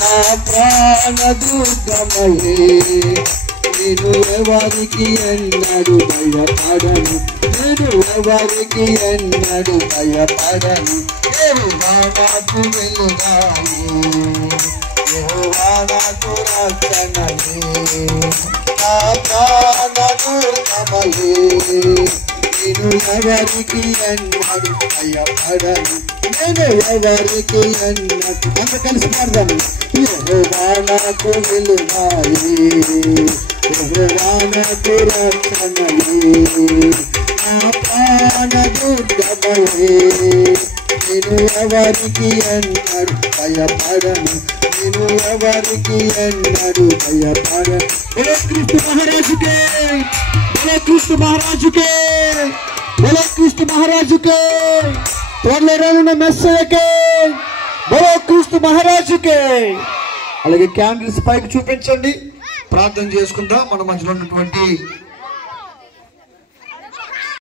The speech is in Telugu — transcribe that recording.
నా ప్రాణ దుర్గమయే నేను ఎవరికి ఎన్నడు భయపడను నేను ఎవరికి ఎన్నడు భయపడను యెహోవా నాకు వెలుగాయే యెహోవా నాకు రక్షణయే నా ప్రాణ దుర్గమయే నేను ఎవరికి ఎన్నడు భయపడను నేను ఎవరికి ఎన్నడు అంత కలిసి పాడదాము యెహోవా నాకు వెలుగాయే యెహోవా నాకు రక్షణయే నా ప్రాణ దుర్గమయే నేను ఎవరికి ఎన్నడు భయపడను నేను ఎవరికి ఎన్నడు భయపడను బోలో క్రీస్తు మహారాజుకే బోలో క్రీస్తు మహారాజుకే బోలో క్రీస్తు మహారాజుకే త్వరలో రానున్న మెస్సయ్యకే బోలో క్రీస్తు మహారాజుకే. అలాగే క్యాండిల్స్ పైకి చూపించండి, ప్రార్థన చేసుకుందాం. మన మధ్యలో ఉన్నటువంటి